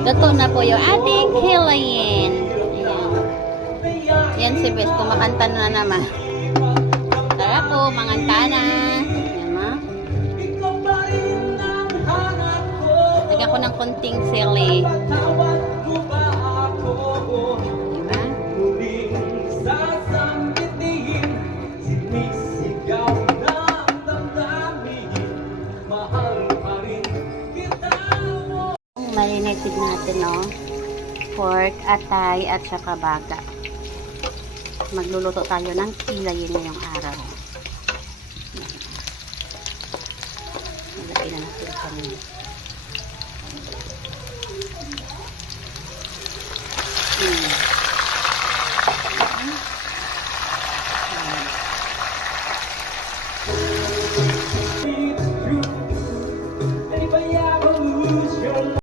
Luto na po yung ating hilayin. Yan si Bes, kumakanta na naman. Tara po, manganta na. Yan ma. Lagyan ko ng konting sili. Diba? Marinated natin, no? Pork, atay, at saka baga. Magluluto tayo ng hilayin ngayong araw. Nalagyan na natin kami.